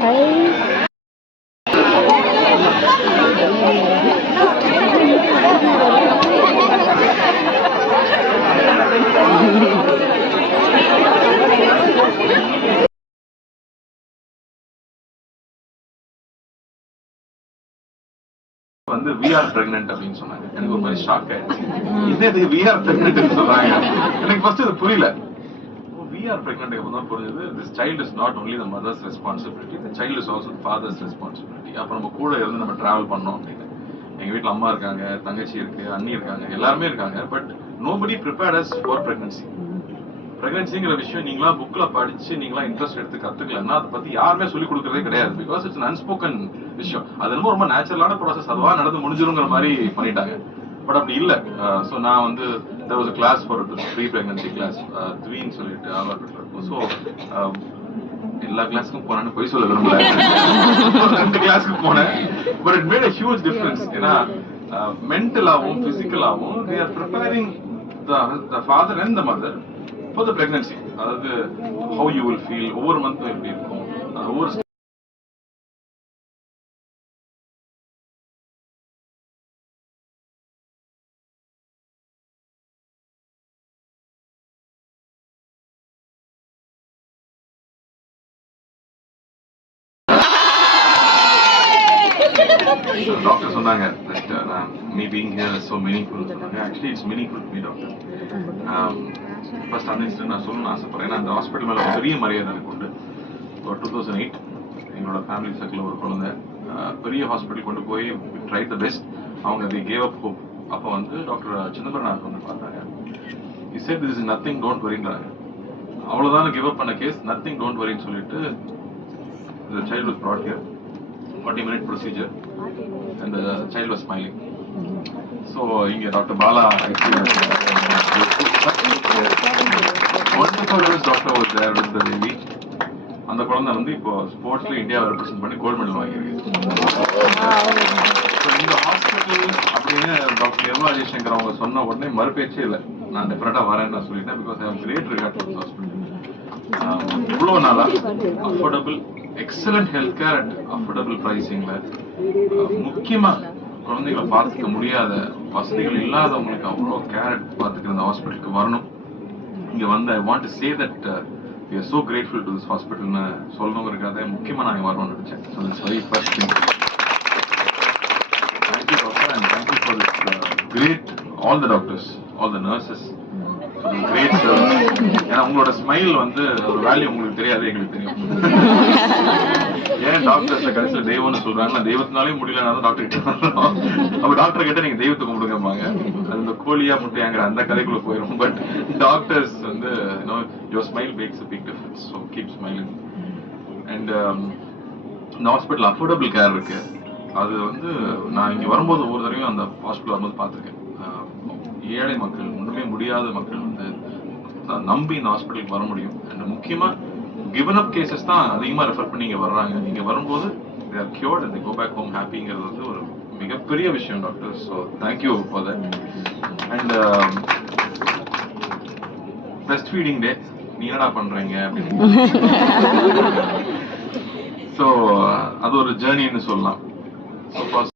வந்து we are pregnant அப்படின்னு சொன்னாங்க. எனக்கு ஒரு மாதிரி ஷாக் ஆயிடுச்சு. என்னது we are pregnant சொல்றாங்க. எனக்கு ஃபர்ஸ்ட் அது புரியல. We are pregnant அப்பதான் புரிஞ்சது this child is not only the mother's responsibility, the child is also the father's responsibility. அப்ப நம்ம கூட இருந்து நம்ம டிராவல் பண்ணோம் அப்படின்னு. எங்க வீட்டுல அம்மா இருக்காங்க, தங்கச்சி இருக்கு, அண்ணி இருக்காங்க, எல்லாருமே இருக்காங்க. But nobody prepared us for pregnancy. பிரெக்னன்சிங்கிற விஷயம் நீங்களா புக்ல படிச்சு நீங்களா இன்ட்ரெஸ்ட் எடுத்து கத்துக்கலன்னா அதை பத்தி யாருமே சொல்லி கொடுக்கறதே கிடையாது. பிகாஸ் இட்ஸ் அன்ஸ்போக்கன் விஷயம். அது ரொம்ப நேச்சுரலான ப்ராசஸ், அதுவா நடந்து முடிஞ்சிருங்கிற மாதிரி பண்ணிட்டாங்க. பட் அப்படி இல்லை. ஸோ நான் வந்து there was a class for pre pregnancy class 3ன்னு சொல்லிட்டு ஆவார்பேட்டில் இருக்கும். ஸோ எல்லா கிளாஸுக்கும் போனேன்னு போய் சொல்ல விரும்பல. 2 கிளாஸுக்கு போனேன். But it made a huge difference. ஏன்னா மென்டலாகவும் பிசிக்கலாகவும் they are preparing the father and the mother for the pregnancy. அதாவது how you will feel ஒவ்வொரு மந்த்தும் எப்படி இருக்கும், ஒவ்வொரு டாக்டர் சொன்னாங்க me being here is so meaningful சொன்னாங்க. Actually it's meaningful to me, doctor. First அந்த incident நான் சொல்லணும்னு ஆசைப்படுறேன். ஏன்னா அந்த ஹாஸ்பிட்டல் மேலே பெரிய மரியாதை எனக்கு உண்டு. 2008 எங்களோட ஃபேமிலி சர்க்கிள் ஒரு குழந்தை பெரிய ஹாஸ்பிட்டல் கொண்டு போய் ட்ரை த பெஸ்ட். அவங்க தி கேவ் அப் ஹோப். அப்போ வந்து டாக்டர் சிதம்பரநாத் வந்து பார்த்தாங்க. he said this is nothing, don't worryன்றாங்க. அவ்வளோதான் கிவ் அப் பண்ண கேஸ், nothing, don't worryன்னு சொல்லிட்டு the child was brought here, 40-minute procedure and the child was smiling. So இங்க doctor Bala doctor was there with the baby. அந்த குழந்தை வந்து இப்போ ஸ்போர்ட்ஸ்ல இந்தியாவை ரெப்ரசென்ட் பண்ணி கோல்டு மெடல் வாங்கியிருக்கு. இந்த ஹாஸ்பிட்டல் அப்படின்னு டாக்டர் நிர்மலா ஜெய்சங்கர் அவங்க சொன்ன உடனே மறுபேச்சே இல்லை. நான் டெஃபினட்டா வரேன்னு நான் சொல்லிட்டேன். Because I have great regard for this hospital. இவ்வளோ நாளா affordable excellent health care at affordable பிரைசிங்ல முக்கியமா குழந்தைகளை பார்த்துக்க முடியாத வசதிகள் இல்லாதவங்களுக்கு அவ்வளோ கேர் பார்த்துக்கிற இந்த ஹாஸ்பிட்டலுக்கு வரணும். இங்க வந்து I want to say that we are so grateful to this hospital னு சொல்லணுங்கிறதுக்காக முக்கியமா நான் வரணும்னு நினைச்சேன். So that's very first thing. Thank you, doctor, and thank you for this great, all the doctors, all the nurses, for the great service. ஏன்னா உங்களோட smile வந்து ஒரு value உங்களுக்கு தெரியாது, எங்களுக்கு தெரியும். ஏன் டாக்டர்ஸ் கடைசியில் தெய்வம்னு சொல்றாங்க, தெய்வத்தினாலே முடியலன்னா தான் டாக்டர் கிட்ட வர்றோம். அப்ப டாக்டர் கிட்ட நீங்க தெய்வத்தை கும்பிடுங்கம்பாங்க. அது இந்த கோழியா முட்டையாங்கிற அந்த கதைக்குள்ள போயிடும். பட் டாக்டர்ஸ் வந்து your smile makes a big difference, so keep smiling. And இந்த ஹாஸ்பிட்டல் அஃபோர்டபுள் கேர் இருக்கு. அது வந்து நான் இங்க வரும்போது ஒவ்வொரு தடவையும் அந்த ஹாஸ்பிட்டல் வரும்போது பார்த்துருக்கேன். ஏழை மக்கள், ஒன்றுமே முடியாத மக்கள் வந்து நம்பி இந்த ஹாஸ்பிட்டலுக்கு வர முடியும். அண்ட் முக்கியமா given up கேசஸ் தான் அதிகமா ரெஃபர் பண்ணி இங்க வர்றாங்க. இங்க வரும்போது they are cured and they go back home happyங்கிறது வந்து ஒரு மிகப்பெரிய விஷயம் doctor. So thank you for that. And breast feeding day நீ என்னடா பண்றீங்க அப்படின்னு. ஸோ அது ஒரு ஜேர்னின்னு சொல்லலாம். So for